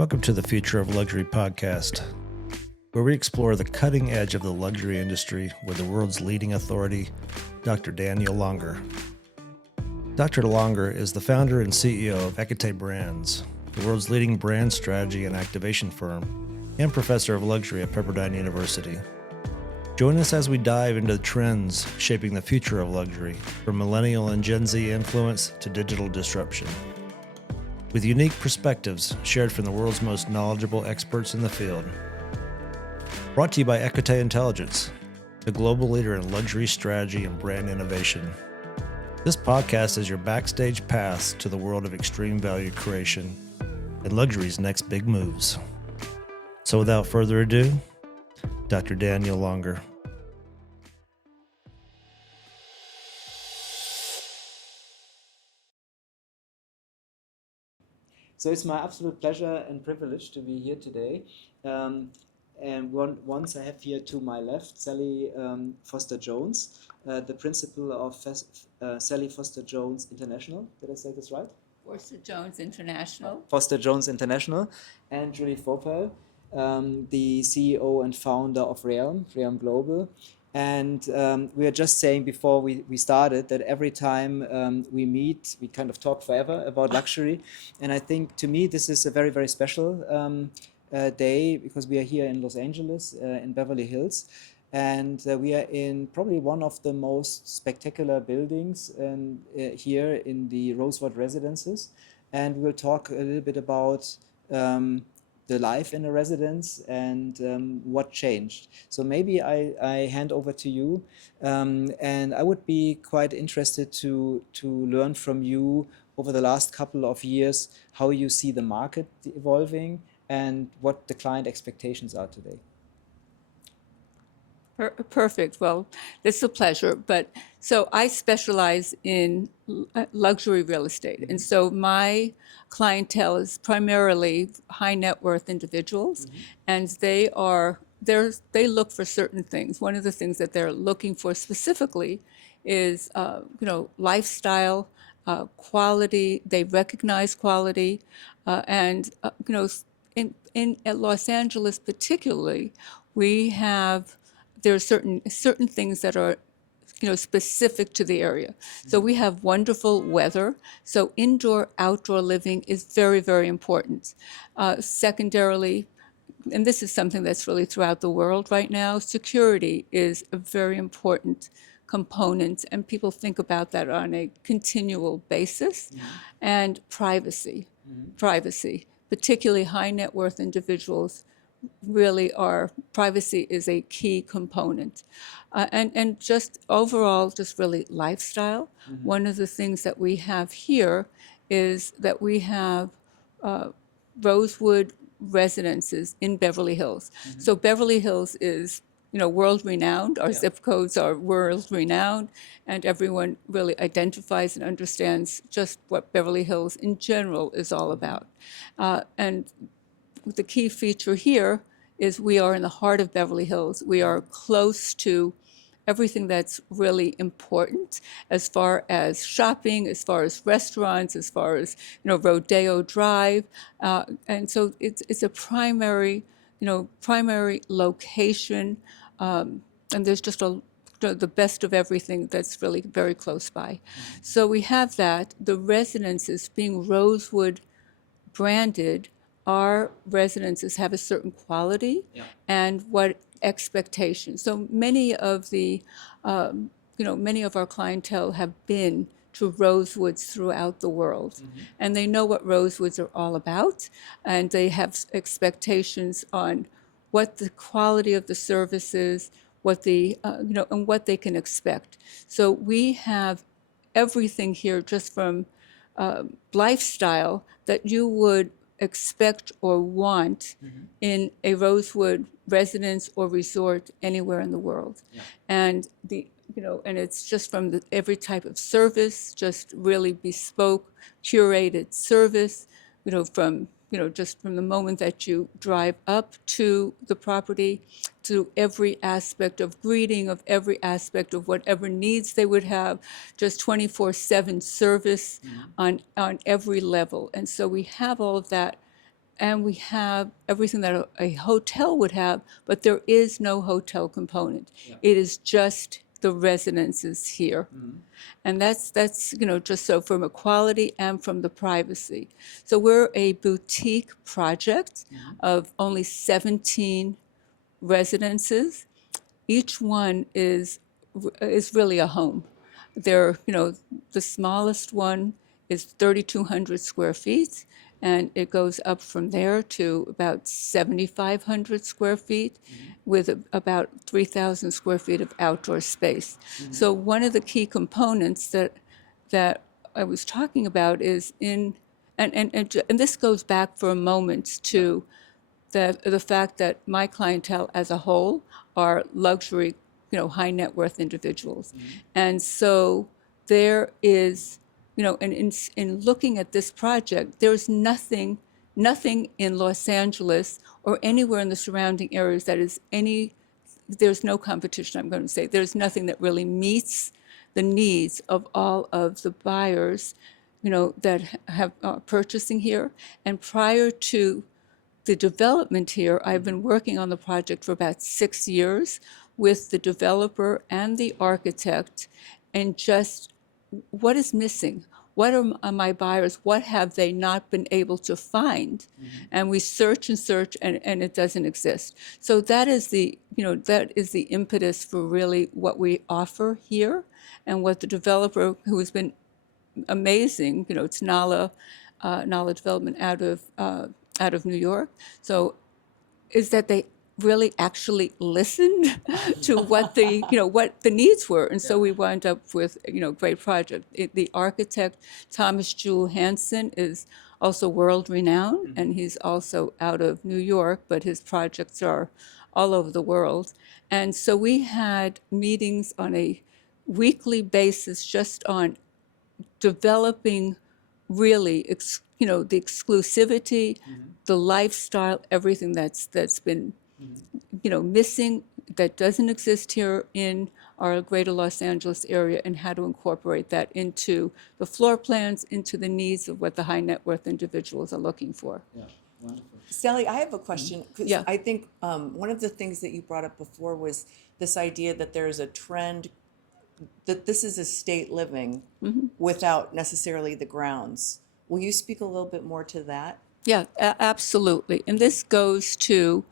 Welcome to the Future of Luxury podcast, where we explore the cutting edge of the luxury industry with the world's leading authority, Dr. Daniel Langer. Dr. Langer is the founder and CEO of Équité Brands, the world's leading brand strategy and activation firm, and professor of luxury at Pepperdine University. Join us as we dive into the trends shaping the future of luxury, from millennial and Gen Z influence to digital disruption. With unique perspectives shared from the world's most knowledgeable experts in the field. Brought to you by Équité Intelligence, the global leader in luxury strategy and brand innovation. This podcast is your backstage pass to the world of extreme value creation and luxury's next big moves. So without further ado, Dr. Daniel Langer. So it's my absolute pleasure and privilege to be here today. Once I have here to my left, Sally Forster Jones, the principal of Sally Forster Jones International. Did I say this right? Forster Jones International. Forster Jones International. And Julie Faupel, the CEO and founder of Realm Global. And we were just saying before we started that every time we meet, we kind of talk forever about luxury. And I think to me, this is a very, very special day because we are here in Los Angeles, in Beverly Hills. And we are in probably one of the most spectacular buildings here in the Rosewood Residences. And we'll talk a little bit about the life in a residence and what changed. So maybe I hand over to you, and I would be quite interested to learn from you over the last couple of years how you see the market evolving and what the client expectations are today. Perfect. Well, it's a pleasure. But so I specialize in luxury real estate. And so my clientele is primarily high net worth individuals. And they look for certain things. One of the things that they're looking for specifically is, lifestyle, quality. They recognize quality. In Los Angeles particularly, there are certain things that are, specific to the area. So we have wonderful weather. So indoor-outdoor living is very, very important. Secondarily, and this is something that's really throughout the world right now, security is a very important component, and people think about that on a continual basis. And privacy, particularly high net worth individuals privacy is a key component. And just overall, just really lifestyle. One of the things that we have here is that we have Rosewood Residences in Beverly Hills. So Beverly Hills is, world-renowned. Our zip codes are world-renowned, and everyone really identifies and understands just what Beverly Hills in general is all about. And the key feature here is we are in the heart of Beverly Hills. We are close to everything that's really important as far as shopping, as far as restaurants, as far as, Rodeo Drive. And so it's a primary location. And there's just the best of everything that's really very close by. So we have that. The residences being Rosewood branded, our residences have a certain quality and what expectations. So many of our clientele have been to Rosewoods throughout the world, and they know what Rosewoods are all about, and they have expectations on what the quality of the service is, and what they can expect. So we have everything here just from lifestyle that you would expect or want in a Rosewood residence or resort anywhere in the world. And and it's just from every type of service, just really bespoke, curated service, just from the moment that you drive up to the property, to every aspect of greeting, of every aspect of whatever needs they would have, just 24/7 service on every level. And so we have all of that and we have everything that a hotel would have, but there is no hotel component. It is just the residences here. And that's just so from a quality and from the privacy. So we're a boutique project of only 17 residences. Each one is really a home. They're, the smallest one is 3,200 square feet, and it goes up from there to about 7,500 square feet with about 3,000 square feet of outdoor space. So one of the key components that I was talking about is and this goes back for a moment to the fact that my clientele as a whole are luxury, high net worth individuals. And so there is, and in looking at this project, there's nothing in Los Angeles or anywhere in the surrounding areas there's no competition, I'm going to say. There's nothing that really meets the needs of all of the buyers, that have purchasing here. And prior to the development here, I've been working on the project for about 6 years with the developer and the architect, and just what is missing? What are my buyers? What have they not been able to find? And we search and search, and it doesn't exist. So that is the impetus for really what we offer here, and what the developer, who has been amazing, it's Nala Development out of New York. So is that they really actually listened to what the needs were, and so we wound up with great project. The architect Thomas Jewel Hansen is also world renowned, and he's also out of New York, but his projects are all over the world. And so we had meetings on a weekly basis just on developing really the exclusivity, the lifestyle, everything that's been missing, that doesn't exist here in our greater Los Angeles area, and how to incorporate that into the floor plans, into the needs of what the high net worth individuals are looking for. Yeah, wonderful. Sally, I have a question, because Yeah. I think one of the things that you brought up before was this idea that there is a trend that this is estate living without necessarily the grounds. Will you speak a little bit more to that? Yeah, absolutely. And this goes to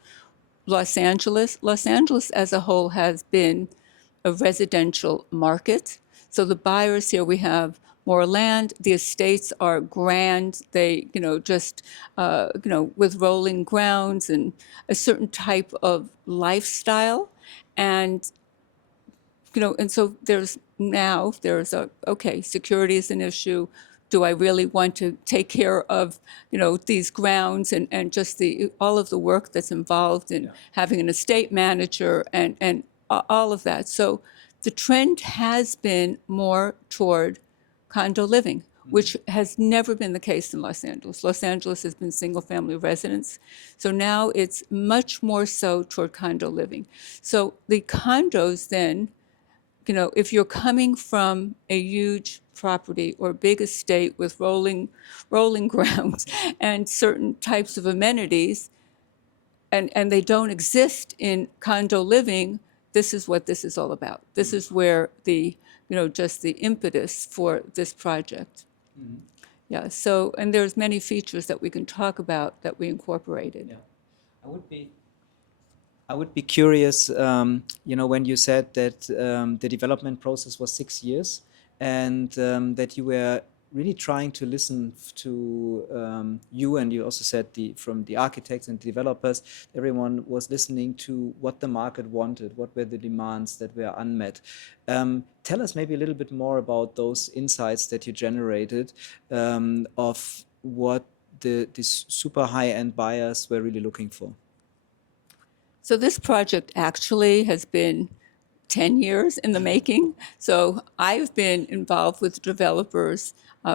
Los Angeles. Los Angeles as a whole has been a residential market. So the buyers here, we have more land. The estates are grand. They, just, with rolling grounds and a certain type of lifestyle. And and so there's security is an issue. Do I really want to take care of, these grounds and just all of the work that's involved in having an estate manager and all of that? So the trend has been more toward condo living, which has never been the case in Los Angeles. Los Angeles has been single-family residence. So now it's much more so toward condo living. So the condos then, if you're coming from a huge property or big estate with rolling grounds and certain types of amenities, and they don't exist in condo living, this is what this is all about. This is where just the impetus for this project. Yeah, so, and there's many features that we can talk about that we incorporated. Yeah. I would be curious, when you said that the development process was 6 years, and that you were really trying to listen to you, and you also said from the architects and developers, everyone was listening to what the market wanted, what were the demands that were unmet. Tell us maybe a little bit more about those insights that you generated of what these super high-end buyers were really looking for. So this project actually has been 10 years in the making. So I've been involved with developers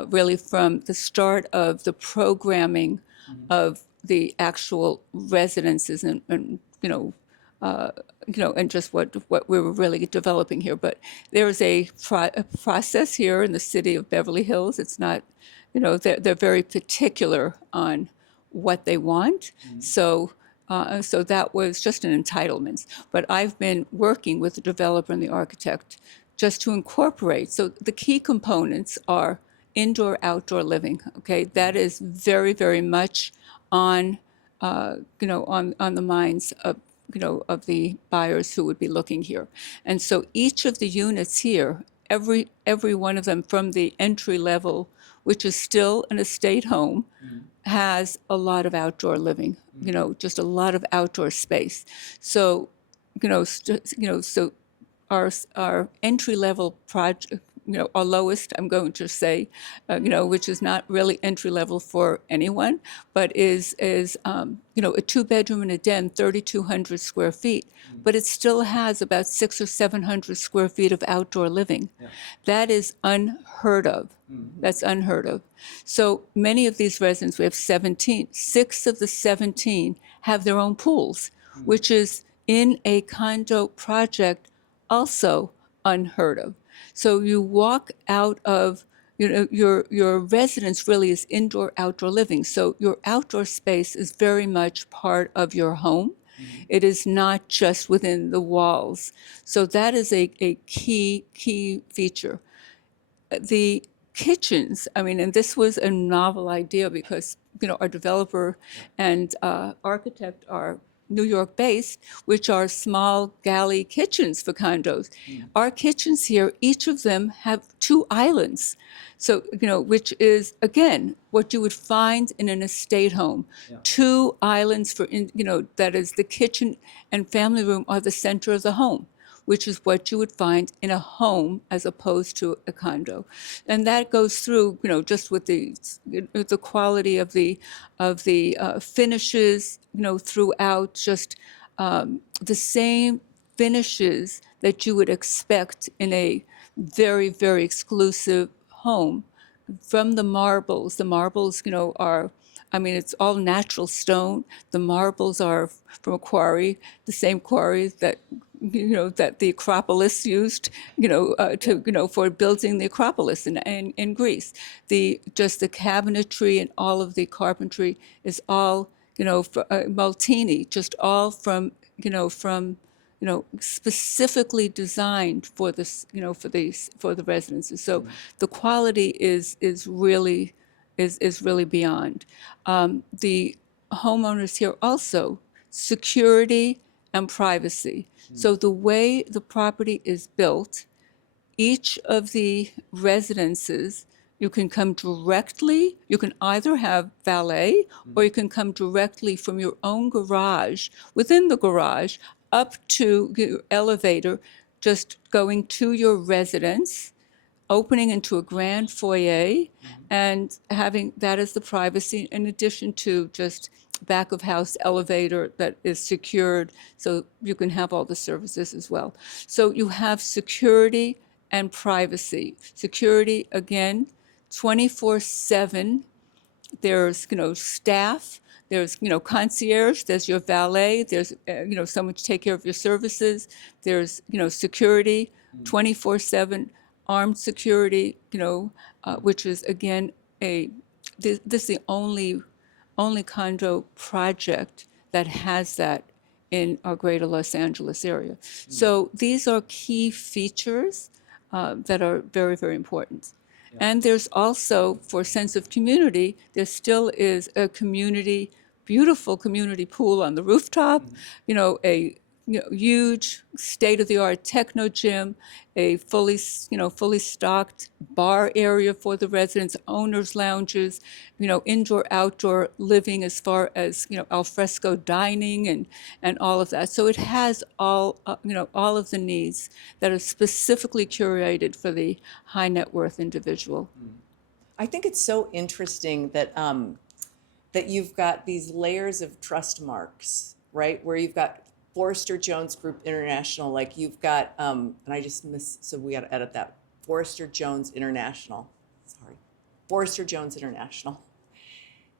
really from the start of the programming of the actual residences and and just what we were really developing here. But there is a process here in the city of Beverly Hills. It's not, they're very particular on what they want. So that was just an entitlement. But I've been working with the developer and the architect just to incorporate. So the key components are indoor, outdoor living. Okay, that is very, very much on, on the minds of, of the buyers who would be looking here. And so each of the units here, every one of them, from the entry level, which is still an estate home, has a lot of outdoor living, just a lot of outdoor space. So, so our entry level project, our lowest, I'm going to say, which is not really entry level for anyone, but is a 2-bedroom and a den, 3,200 square feet, but it still has about 600 or 700 square feet of outdoor living. Yeah. That is unheard of. That's unheard of. So many of these residents, we have 17, 6 of the 17 have their own pools, which is in a condo project also unheard of. So you walk out of, your residence really is indoor, outdoor living. So your outdoor space is very much part of your home. It is not just within the walls. So that is a key feature. The kitchens, and this was a novel idea because, our developer and architect are New York based, which are small galley kitchens for condos. Our kitchens here, each of them have 2 islands. So, which is, again, what you would find in an estate home. Yeah. 2 islands for, that is the kitchen and family room are the center of the home, which is what you would find in a home as opposed to a condo. And that goes through, just with the quality of the finishes, throughout, just the same finishes that you would expect in a very, very exclusive home. From the marbles, are, it's all natural stone. The marbles are from a quarry, the same quarry that that the Acropolis used, for building the Acropolis in Greece. The cabinetry and all of the carpentry is all, Maltini, just all from specifically designed for this, for the residences. So the quality is really beyond. The homeowners here also, security and privacy. So the way the property is built, each of the residences, you can come directly, you can either have valet, or you can come directly from your own garage, within the garage, up to your elevator, just going to your residence, opening into a grand foyer, and having that as the privacy, in addition to just back of house elevator that is secured, so you can have all the services as well. So you have security and privacy. Security, again, 24/7. There's, staff, there's, concierge, there's your valet, there's, someone to take care of your services. There's, security, 24/7, armed security, which is, again, this is the only condo project that has that in our greater Los Angeles area. So these are key features that are very, very important. Yeah. And there's also, for sense of community, there still is a beautiful community pool on the rooftop, a huge state-of-the-art techno gym, a fully stocked bar area for the residents, owners' lounges, indoor, outdoor living as far as, al fresco dining and all of that. So it has all of the needs that are specifically curated for the high net worth individual. I think it's so interesting that that you've got these layers of trust marks, right? Where you've got Forster Jones Group International, like you've got, and I just missed, so we got to edit that. Forster Jones International, Forster Jones International,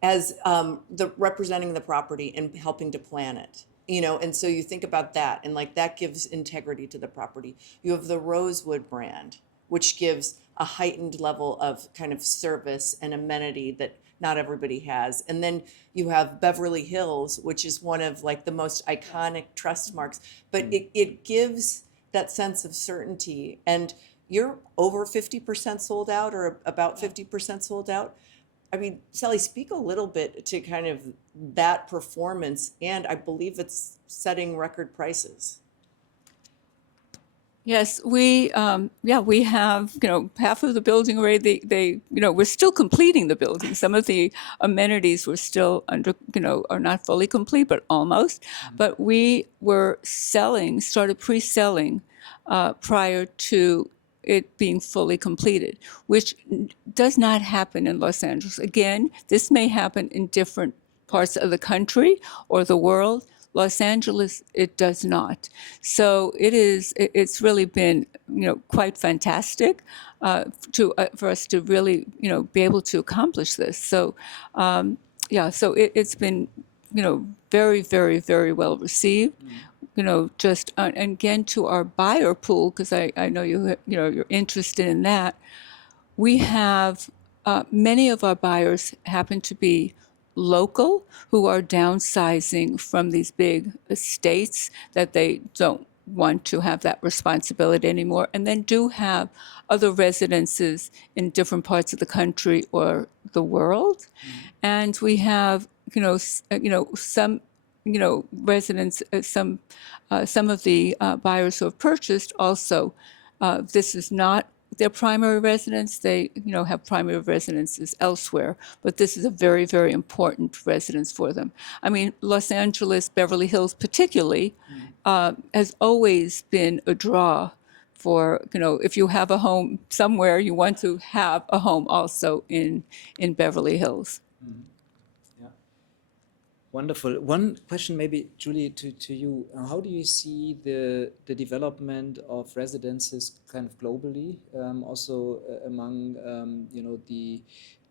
as the representing the property and helping to plan it, and so you think about that, and like that gives integrity to the property. You have the Rosewood brand, which gives a heightened level of kind of service and amenity that not everybody has. And then you have Beverly Hills, which is one of like the most iconic trust marks, but it gives that sense of certainty. And you're over 50% sold out, or about 50% sold out. I mean, Sally, speak a little bit to kind of that performance, and I believe it's setting record prices. Yes, we have, half of the building already. We're still completing the building. Some of the amenities were still are not fully complete, but almost. But we were started pre-selling prior to it being fully completed, which does not happen in Los Angeles. Again, this may happen in different parts of the country or the world. Los Angeles, it does not. So it's really been, quite fantastic for us to really, be able to accomplish this. So, so it's been, very, very, very well received. Just and again to our buyer pool, because I know you're interested in that. We have many of our buyers happen to be local, who are downsizing from these big estates that they don't want to have that responsibility anymore, and then do have other residences in different parts of the country or the world. And we have some residents, some of the buyers who have purchased also. This is not their primary residence. They, have primary residences elsewhere, but this is a very, very important residence for them. I mean, Los Angeles, Beverly Hills particularly, has always been a draw for, if you have a home somewhere, you want to have a home also in Beverly Hills. Wonderful. One question maybe, Julie, to you. How do you see the development of residences kind of globally, also among,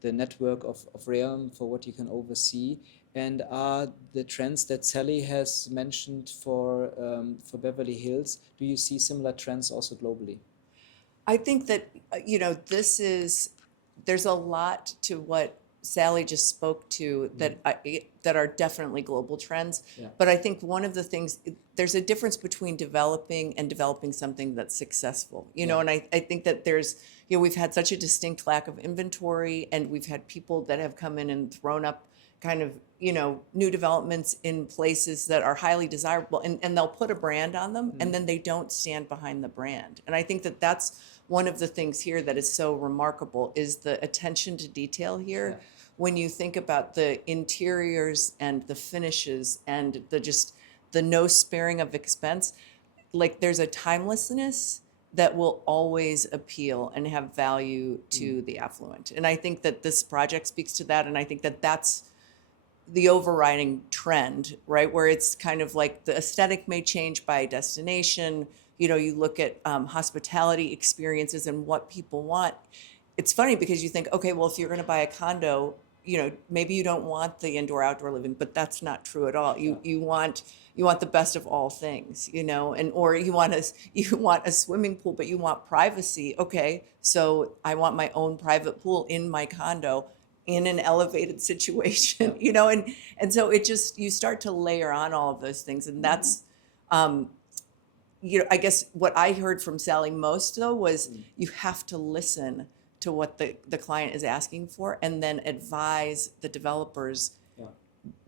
the network of Realm for what you can oversee? And are the trends that Sally has mentioned for Beverly Hills, do you see similar trends also globally? I think that, there's a lot to what Sally just spoke to that are definitely global trends. Yeah. But I think one of the things, there's a difference between developing and developing something that's successful, and I think that there's, we've had such a distinct lack of inventory, and we've had people that have come in and thrown up kind of, new developments in places that are highly desirable, and they'll put a brand on them, and then they don't stand behind the brand. And I think that that's one of the things here that is so remarkable, is the attention to detail here. Yeah. When you think about the interiors and the finishes and the no sparing of expense, like there's a timelessness that will always appeal and have value to the affluent. And I think that this project speaks to that, and I think that that's the overriding trend, right? Where it's kind of like the aesthetic may change by destination. You look at hospitality experiences and what people want. It's funny because you think, okay, well, if you're going to buy a condo, maybe you don't want the indoor-outdoor living, but that's not true at all. You want the best of all things, or you want a swimming pool, but you want privacy. Okay, so I want my own private pool in my condo in an elevated situation, and so it just, you start to layer on all of those things, and that's. I guess what I heard from Sally most, though, was you have to listen to what the client is asking for, and then advise the developers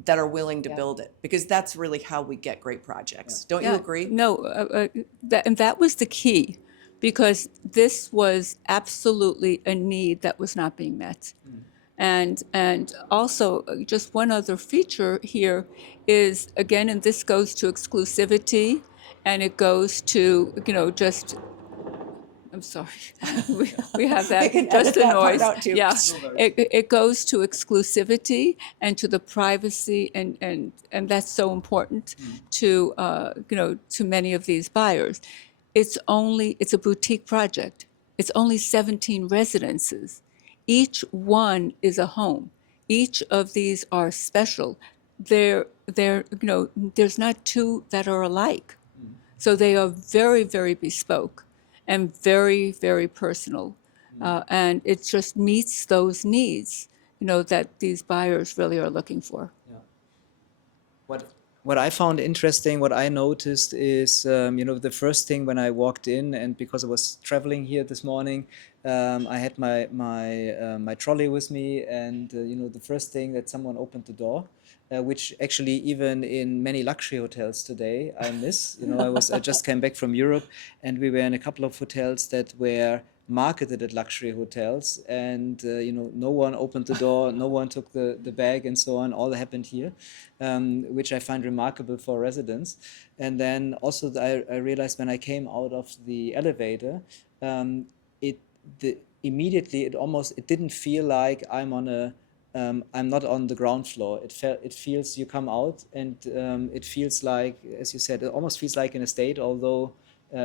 that are willing to build it, because that's really how we get great projects. Don't you agree? No, that was the key, because this was absolutely a need that was not being met. And also, just one other feature here is, again, and this goes to exclusivity, and it goes to, I'm sorry, we have that, just the noise. Yeah, it goes to exclusivity and to the privacy, and that's so important to, to many of these buyers. It's a boutique project. It's only 17 residences. Each one is a home. Each of these are special. They're there's not two that are alike. So they are very, very bespoke and very, very personal. And it just meets those needs, that these buyers really are looking for. What I found interesting, what I noticed is, the first thing when I walked in, and because I was traveling here this morning, I had my trolley with me, and the first thing that someone opened the door, which actually even in many luxury hotels today I miss. I just came back from Europe, and we were in a couple of hotels that were marketed at luxury hotels, and no one opened the door, no one took the bag, and so on. All happened here, which I find remarkable for residents. And then also I realized when I came out of the elevator, immediately it didn't feel like I'm not on the ground floor. It feels, you come out, and it feels like, as you said, it almost feels like an estate, although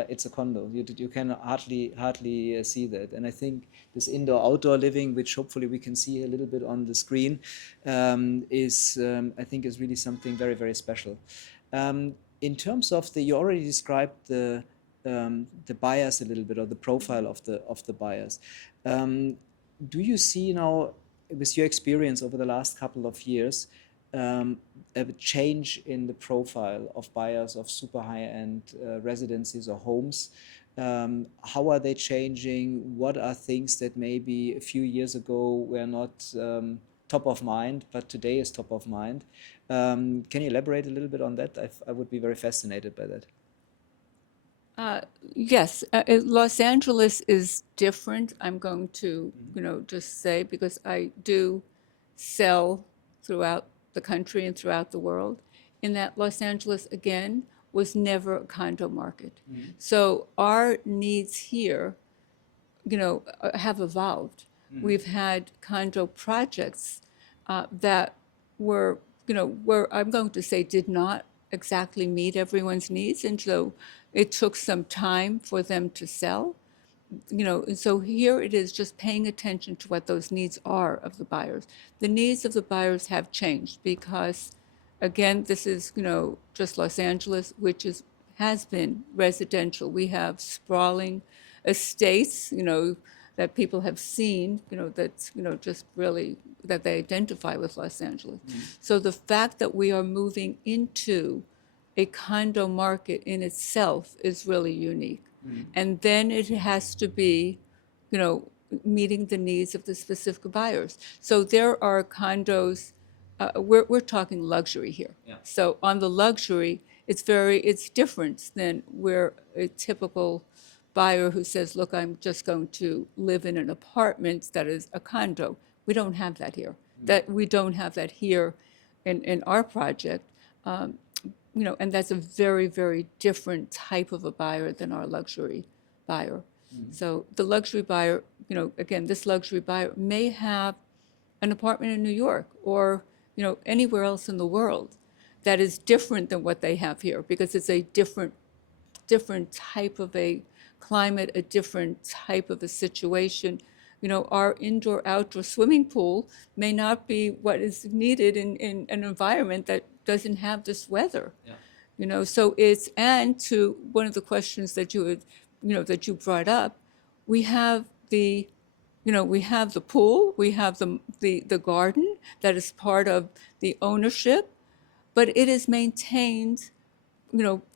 it's a condo. You can hardly see that. And I think this indoor-outdoor living, which hopefully we can see a little bit on the screen, is really something very, very special. In terms of you already described the buyers a little bit, or the profile of the buyers. Do you see now, with your experience over the last couple of years, a change in the profile of buyers of super high-end residences or homes? How are they changing? What are things that maybe a few years ago were not top of mind, but today is top of mind? Can you elaborate a little bit on that? I would be very fascinated by that. Yes, Los Angeles is different. I'm going to, just say, because I do sell throughout the country and throughout the world, in that Los Angeles, again, was never a condo market. So our needs here, have evolved. We've had condo projects that were, I'm going to say, did not exactly meet everyone's needs, and so it took some time for them to sell. And so here it is, just paying attention to what those needs are of the buyers. The needs of the buyers have changed because, again, this is, just Los Angeles, which has been residential. We have sprawling estates, that people have seen, that's, just really that they identify with Los Angeles. So the fact that we are moving into a condo market in itself is really unique. And then it has to be, meeting the needs of the specific buyers. So there are condos, we're talking luxury here. Yeah. So on the luxury, it's different than where a typical buyer who says, look, I'm just going to live in an apartment that is a condo. We don't have that here. We don't have that here in our project. And that's a very, very different type of a buyer than our luxury buyer. So the luxury buyer, again, this luxury buyer may have an apartment in New York or, anywhere else in the world that is different than what they have here, because it's a different type of a climate, a different type of a situation. Our indoor-outdoor swimming pool may not be what is needed in an environment that doesn't have this weather. Yeah. So and to one of the questions that that you brought up, we have the pool, we have the garden that is part of the ownership, but it is maintained,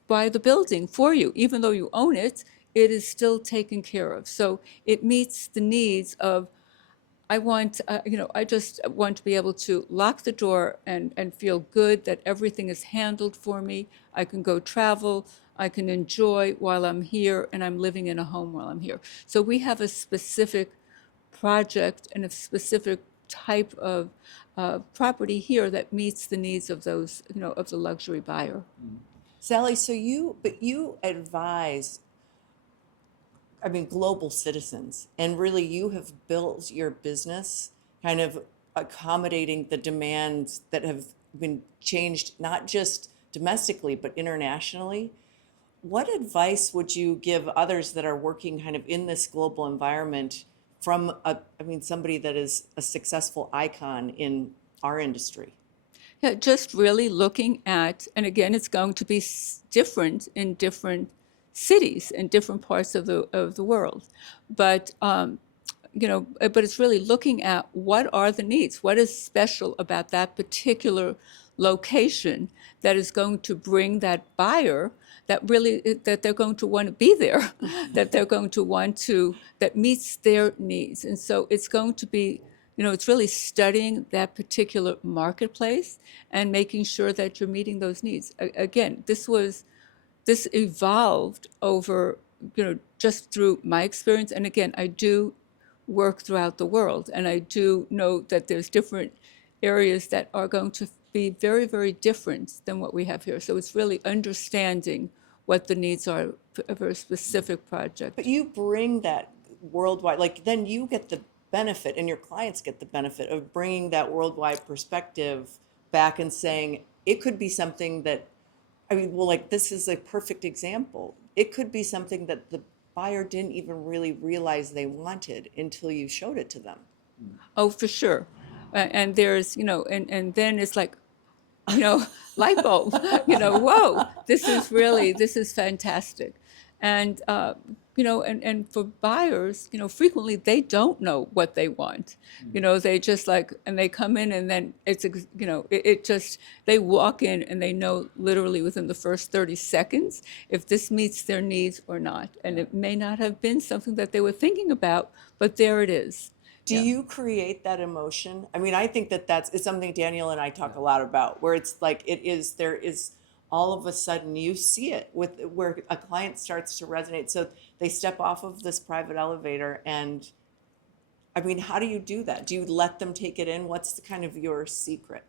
by the building for you. Even though you own it, it is still taken care of. So it meets the needs of, I just want to be able to lock the door and feel good that everything is handled for me. I can go travel, I can enjoy while I'm here, and I'm living in a home while I'm here. So we have a specific project and a specific type of property here that meets the needs of those, of the luxury buyer. Sally, so you advise, global citizens, and really you have built your business kind of accommodating the demands that have been changed, not just domestically, but internationally. What advice would you give others that are working kind of in this global environment from somebody that is a successful icon in our industry? Yeah, just really looking at, and again, it's going to be different in different cities and different parts of the world. But but it's really looking at what are the needs, what is special about that particular location that is going to bring that buyer that they're going to want to be there, that they're going to want to, that meets their needs. And so it's going to be, it's really studying that particular marketplace and making sure that you're meeting those needs. Again, this evolved over, just through my experience. And again, I do work throughout the world, and I do know that there's different areas that are going to be very, very different than what we have here. So it's really understanding what the needs are of a specific project. But you bring that worldwide, like then you get the benefit and your clients get the benefit of bringing that worldwide perspective back and saying, it could be something that, like this is a perfect example. It could be something that the buyer didn't even really realize they wanted until you showed it to them. Oh, for sure. And there's, and then it's like, light bulb, whoa, this is fantastic. And, and for buyers, frequently they don't know what they want. They just and they come in and then it's, they walk in and they know literally within the first 30 seconds if this meets their needs or not. And it may not have been something that they were thinking about, but there it is. Do you create that emotion? I think it's something Daniel and I talk a lot about, where it's like there is all of a sudden you see it where a client starts to resonate. So they step off of this private elevator and, how do you do that? Do you let them take it in? What's kind of your secret?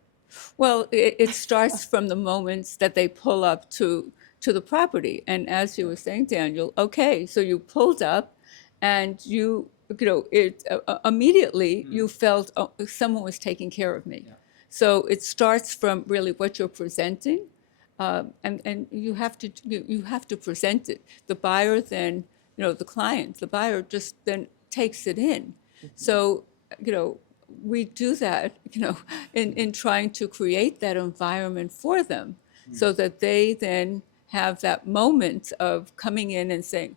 Well, it starts from the moments that they pull up to the property. And as you were saying, Daniel, okay, so you pulled up and immediately you felt someone was taking care of me. Yeah. So it starts from really what you're presenting, and you have to present it. The buyer then, the buyer just then takes it in. Mm-hmm. So we do that, in trying to create that environment for them, so that they then have that moment of coming in and saying,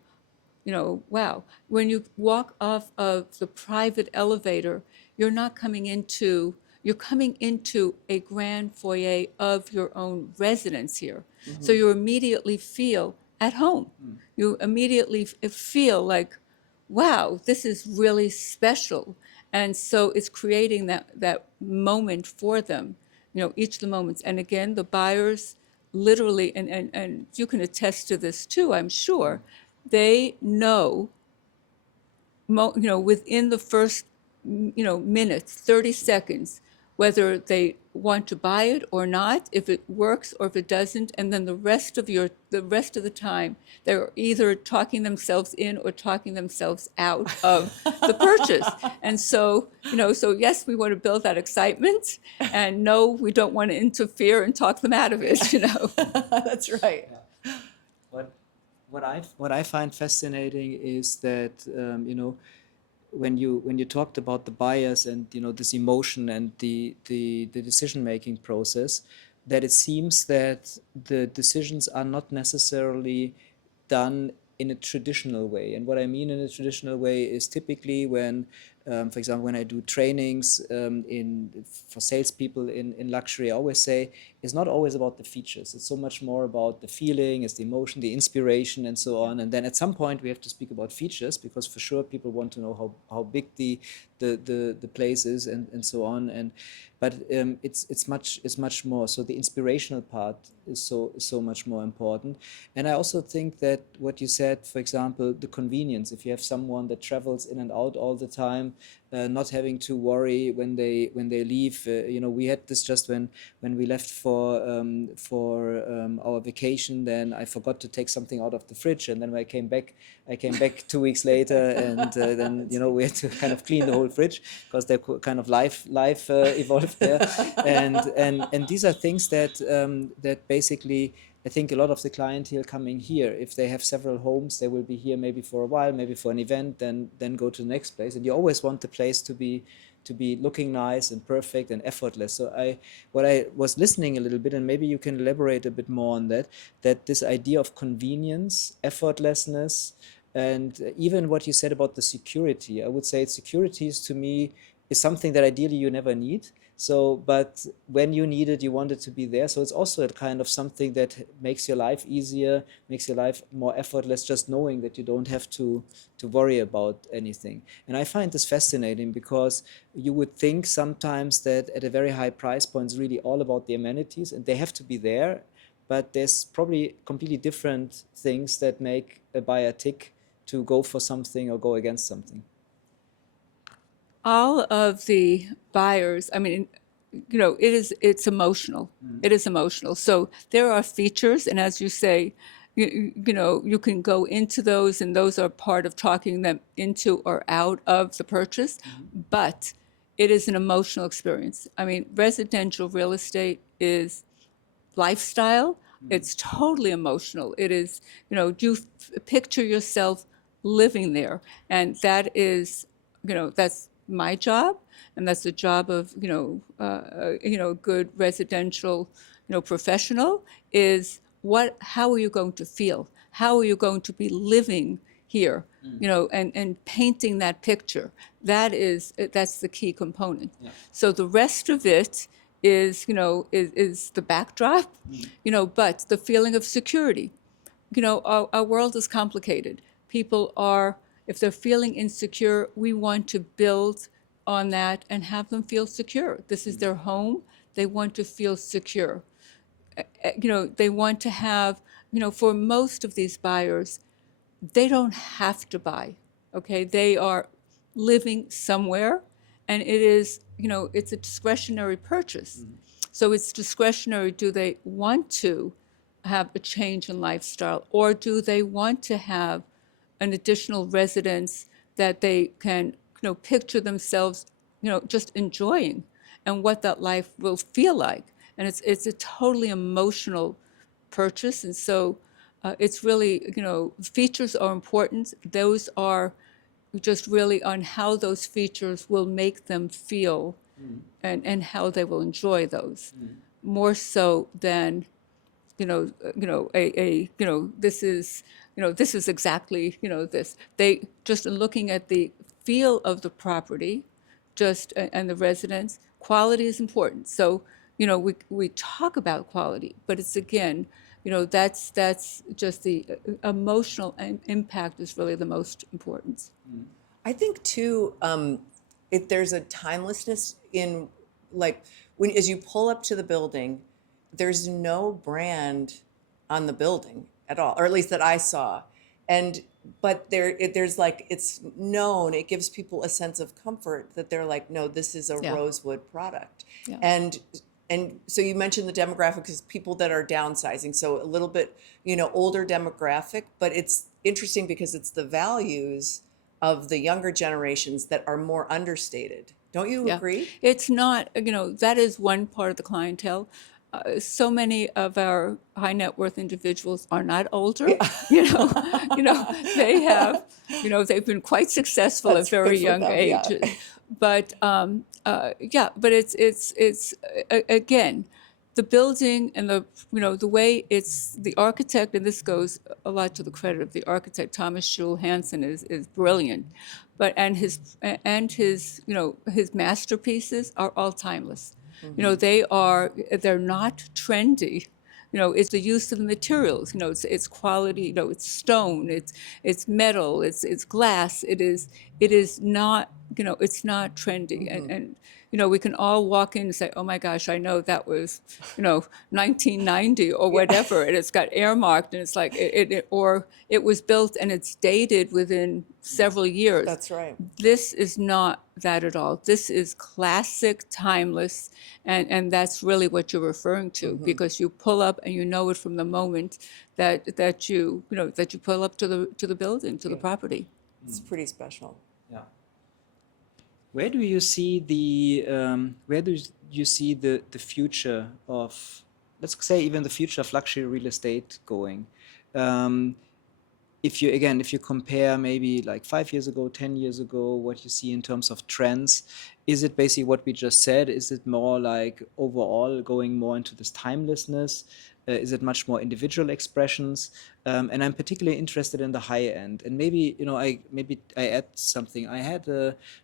wow, when you walk off of the private elevator, you're coming into a grand foyer of your own residence here. Mm-hmm. So you immediately feel at home. Mm. You immediately feel like, wow, this is really special. And so it's creating that moment for them, each of the moments. And again, the buyers literally, and you can attest to this too, I'm sure, they know, within the first, minutes, 30 seconds, whether they want to buy it or not, if it works or if it doesn't, and then the rest of the time, they're either talking themselves in or talking themselves out of the purchase. And so, so yes, we want to build that excitement, and no, we don't want to interfere and talk them out of it, That's right. Yeah. What I find fascinating is that when you talked about the buyers and this emotion and the decision making process, that it seems that the decisions are not necessarily done in a traditional way. And what I mean in a traditional way is typically when, for example, when I do trainings for salespeople in luxury, I always say it's not always about the features. It's so much more about the feeling, it's the emotion, the inspiration, and so on. And then at some point we have to speak about features, because for sure people want to know how big the place is and so on. But it's much more. So the inspirational part is so much more important. And I also think that what you said, for example, the convenience. If you have someone that travels in and out all the time, not having to worry when they leave. We had this just when we left for our vacation. Then I forgot to take something out of the fridge, and then when I came back 2 weeks later, and then we had to kind of clean the whole fridge because they're kind of life evolved there, and these are things that basically. I think a lot of the clientele coming here, if they have several homes, they will be here maybe for a while, maybe for an event, then go to the next place. And you always want the place to be looking nice and perfect and effortless. So what I was listening a little bit, and maybe you can elaborate a bit more on that this idea of convenience, effortlessness, And even what you said about the security, I would say securities to me is something that ideally you never need. So, but when you need it, you want it to be there. So it's also a kind of something that makes your life easier, makes your life more effortless, just knowing that you don't have to worry about anything. And I find this fascinating because you would think sometimes that at a very high price point, it's really all about the amenities and they have to be there. But there's probably completely different things that make a buyer tick to go for something or go against something. All of the buyers, I mean, it's emotional. It is emotional. So there are features, and as you say, you can go into those, and those are part of talking them into or out of the purchase, but it is an emotional experience. I mean, residential real estate is lifestyle. It's totally emotional. It is, you picture yourself living there, and that is, that's my job, and that's the job of, good residential, professional is how are you going to feel? How are you going to be living here? And painting that picture. That's the key component. Yeah. So the rest of it is the backdrop, but the feeling of security. Our world is complicated. People are, if they're feeling insecure, we want to build on that and have them feel secure. This is their home. They want to feel secure. They want to have, for most of these buyers, they don't have to buy, okay? They are living somewhere, and it is, it's a discretionary purchase. So it's discretionary. Do they want to have a change in lifestyle, or do they want to have an additional residence that they can, picture themselves, just enjoying, and what that life will feel like? And it's a totally emotional purchase, and so it's really, features are important. Those are just really on how those features will make them feel, and how they will enjoy those, more so than this is exactly this. They just looking at the feel of the property, and the residence. Quality is important. So we talk about quality, but it's again, that's just the emotional impact is really the most important. I think too, there's a timelessness in, like, as you pull up to the building, there's no brand on the building at all, or at least that I saw. But there's like, it's known, it gives people a sense of comfort that they're like, no, this is a Rosewood product. Yeah. And so you mentioned the demographic is people that are downsizing, so a little bit, older demographic, but it's interesting because it's the values of the younger generations that are more understated. Don't you agree? It's not, that is one part of the clientele. So many of our high net worth individuals are not older. They have, they've been quite successful at very young ages. Yeah. But but it's again, the building and the way it's the architect, and this goes a lot to the credit of the architect. Thomas Schul Hansen is brilliant, but his masterpieces are all timeless. They're not trendy. It's the use of the materials. It's quality. It's stone. It's metal. It's glass. It is not. It's not trendy. And we can all walk in and say, oh my gosh, I know that was 1990 or whatever, and it's got air marked, and it's like or it was built and it's dated within several years. That's right. This is not that at all. This is classic, timeless, and that's really what you're referring to, because you pull up and you know it from the moment that you pull up to the building, to the property. It's pretty special. Yeah. Where do you see the future of, let's say, even the future of luxury real estate going? If you compare maybe like 5 years ago, 10 years ago, what you see in terms of trends, is it basically what we just said? Is it more like overall going more into this timelessness? Is it much more individual expressions? And I'm particularly interested in the high end. And maybe, I add something. I had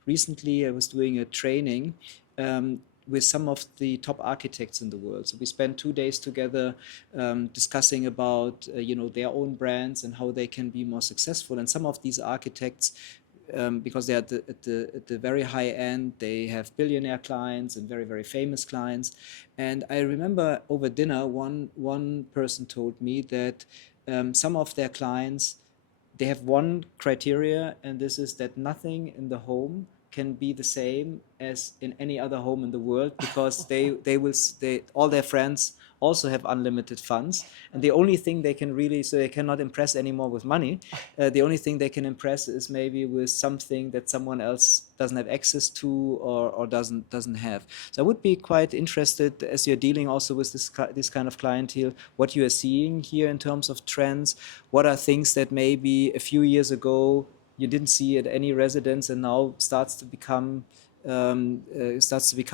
recently, I was doing a training with some of the top architects in the world. So we spent 2 days together discussing about, their own brands and how they can be more successful. And some of these architects, because they're at the very high end, they have billionaire clients and very, very famous clients. And I remember over dinner, one person told me that some of their clients, they have one criteria, and this is that nothing in the home can be the same as in any other home in the world, because all their friends also have unlimited funds, and the only thing they can really, so they cannot impress anymore with money. The only thing they can impress is maybe with something that someone else doesn't have access to or doesn't have. So I would be quite interested, as you're dealing also with this kind of clientele, what you are seeing here in terms of trends. What are things that maybe a few years ago you didn't see at any residence and now starts to become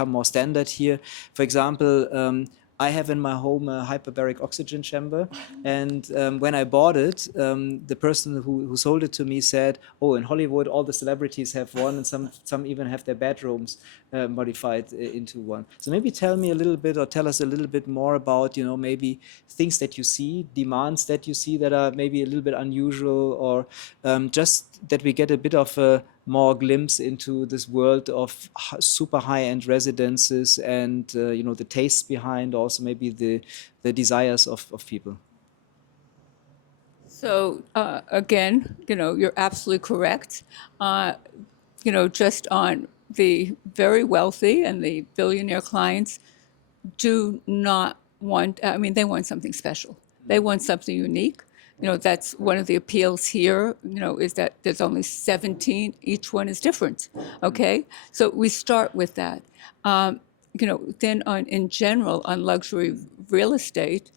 more standard here? For example, I have in my home a hyperbaric oxygen chamber, and when I bought it, the person who sold it to me said, "Oh, in Hollywood, all the celebrities have one, and some even have their bedrooms modified into one." So maybe tell me a little bit, or tell us a little bit more about, maybe things that you see, demands that you see that are maybe a little bit unusual, or just that we get a bit of a more glimpse into this world of super high-end residences and the tastes behind, also maybe the desires of people. So again, you're absolutely correct. Just on the very wealthy and the billionaire clients do not want, they want something special. They want something unique. That's one of the appeals here, is that there's only 17, each one is different, okay? So we start with that. Then in general, on luxury real estate,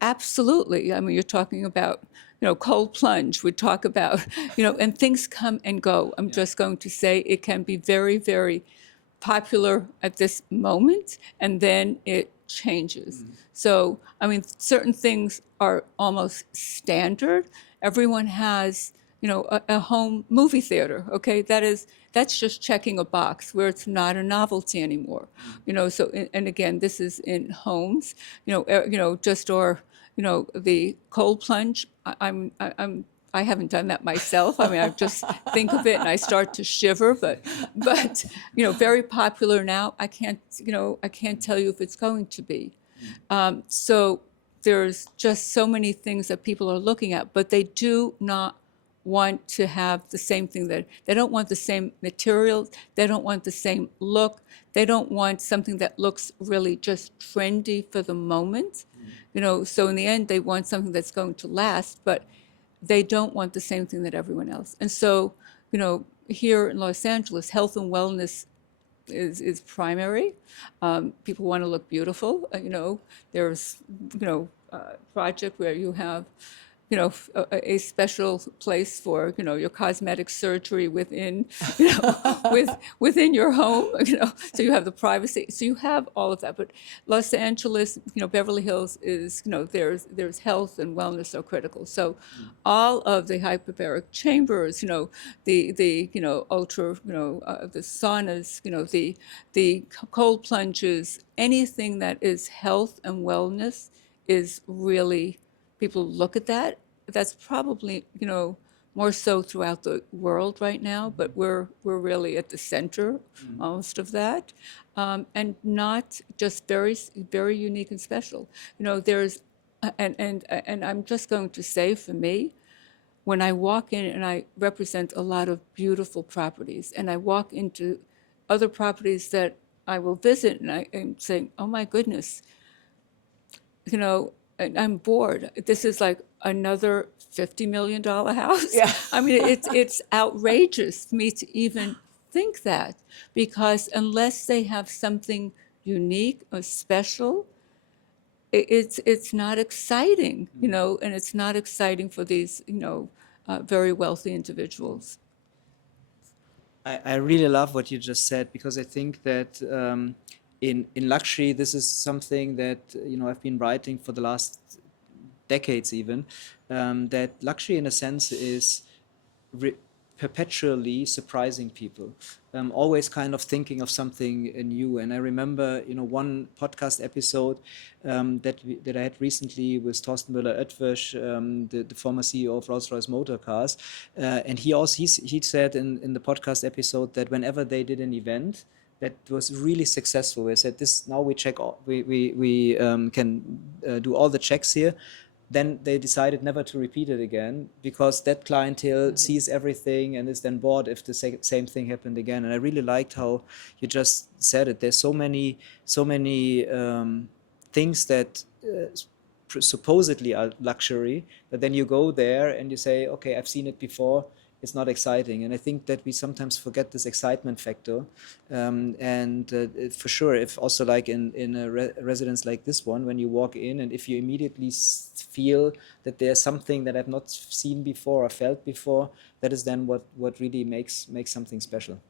absolutely. You're talking about, cold plunge. We talk about, and things come and go. I'm just going to say it can be very, very popular at this moment, and then it changes. So, certain things are almost standard. Everyone has, a home movie theater, okay? That's just checking a box where it's not a novelty anymore. So, and again, this is in homes, the cold plunge. I haven't done that myself. I just think of it and I start to shiver. But very popular now. I can't tell you if it's going to be. So there's just so many things that people are looking at, but they do not want to have the same thing. That they don't want the same materials. They don't want the same look. They don't want something that looks really just trendy for the moment. So in the end, they want something that's going to last, but they don't want the same thing that everyone else. And so, here in Los Angeles, health and wellness is primary. People want to look beautiful. There's, a project where you have, a special place for, your cosmetic surgery within, within your home, so you have the privacy. So you have all of that. But Los Angeles, Beverly Hills is, there's health and wellness so critical. So all of the hyperbaric chambers, the ultra, the saunas, the cold plunges, anything that is health and wellness is really, people look at that. That's probably, more so throughout the world right now, but we're really at the center, most of that, and not just very, very unique and special. There's, and I'm just going to say, for me, when I walk in and I represent a lot of beautiful properties, and I walk into other properties that I will visit, and I am saying, oh my goodness, and I'm bored. This is like another $50 million house. Yeah. It's outrageous for me to even think that, because unless they have something unique or special, it's not exciting, and it's not exciting for these, very wealthy individuals. I really love what you just said, because I think that in luxury, this is something that I've been writing for the last decades even, that luxury in a sense is perpetually surprising people, always kind of thinking of something new. And I remember, one podcast episode that I had recently with Thorsten Müller-Oetwisch, the former CEO of Rolls-Royce Motor Cars, and he said in the podcast episode that whenever they did an event that was really successful, we said this, now we check all, we can do all the checks here. Then they decided never to repeat it again, because that clientele sees everything and is then bored if the same thing happened again. And I really liked how you just said it. There's so many things that supposedly are luxury, but then you go there and you say, okay, I've seen it before. It's not exciting. And I think that we sometimes forget this excitement factor. For sure, if also like in a residence like this one, when you walk in and if you immediately feel that there's something that I've not seen before or felt before, that is then what really makes something special.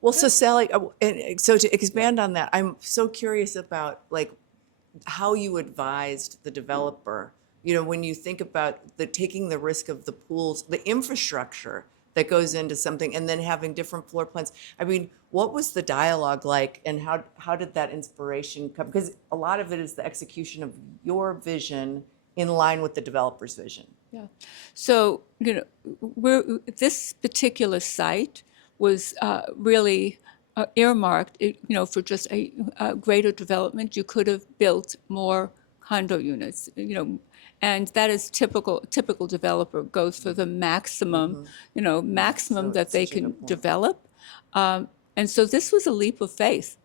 Well, so Sally, and so to expand on that, I'm so curious about like how you advised the developer. When you think about taking the risk of the pools, the infrastructure that goes into something, and then having different floor plans. I mean, what was the dialogue like, and how did that inspiration come? Because a lot of it is the execution of your vision in line with the developer's vision. Yeah. So, this particular site was really earmarked, for just a greater development. You could have built more condo units, and that is typical developer goes for the maximum, maximum So that it's they such a can good point. develop. And so this was a leap of faith,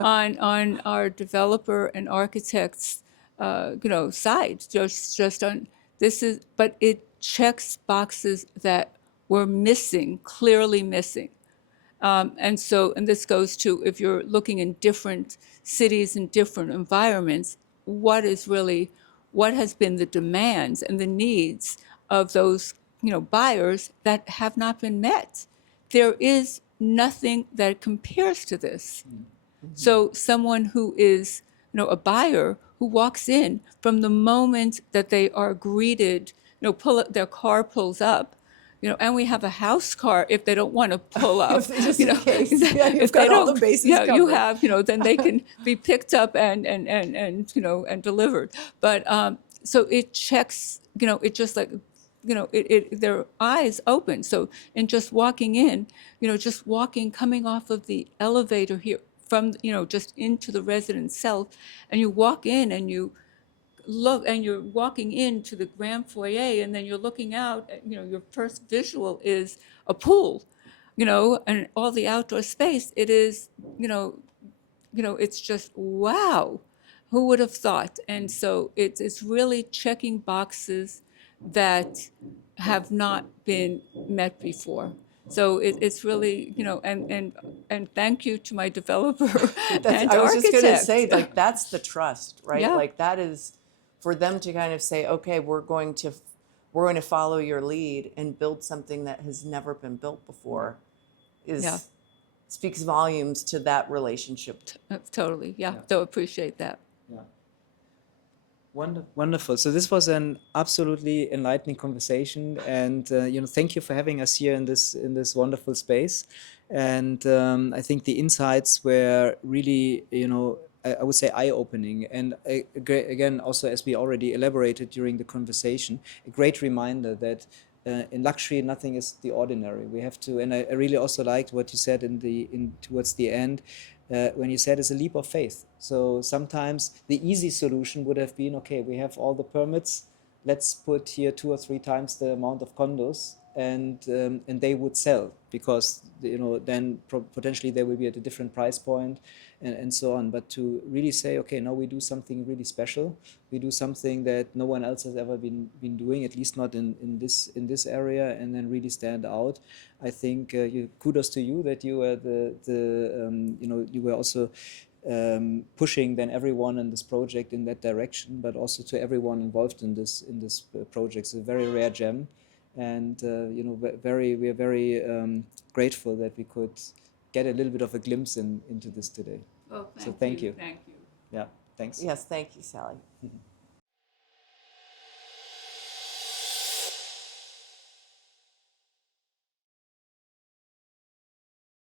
on our developer and architects, side. Just on this is, but it checks boxes that were missing, clearly missing. And this goes to, if you're looking in different cities and different environments, what has been the demands and the needs of those, buyers that have not been met. There is nothing that compares to this. So someone who is, a buyer who walks in, from the moment that they are greeted, their car pulls up, and we have a house car if they don't want to pull up. Just in case. Yeah, you've if they got all don't, the bases you covered. have, then they can be picked up and delivered. But so it checks, it just like, their eyes open. So in just walking in, coming off of the elevator here from, just into the residence cell, and you walk in and you look, and you're walking into the grand foyer, and then you're looking out, your first visual is a pool, and all the outdoor space. It is, it's just, wow, who would have thought? And so it's really checking boxes that have not been met before. So it's really, and thank you to my developer and I was just going to architect. say, like, that's the trust, right? Yeah. Like, that is for them to kind of say, okay, we're going to follow your lead and build something that has never been built before, speaks volumes to that relationship. Totally, yeah. So appreciate that. Yeah. Wonderful. So this was an absolutely enlightening conversation, and thank you for having us here in this wonderful space. And I think the insights were really, I would say, eye-opening. And again, also, as we already elaborated during the conversation, a great reminder that in luxury, nothing is the ordinary. We have to, and I really also liked what you said towards the end, when you said it's a leap of faith. So sometimes the easy solution would have been, okay, we have all the permits, let's put here 2 or 3 times the amount of condos, and they would sell, because then potentially they will be at a different price point, and so on. But to really say, okay, now we do something really special, we do something that no one else has ever been doing, at least not in this area, and then really stand out. I think kudos to you that you were you were also pushing then everyone in this project in that direction, but also to everyone involved in this project. It's a very rare gem, and we are very grateful that we could get a little bit of a glimpse into this today. Well, So thank you. Thank you. Yeah, thanks. Yes, thank you, Sally.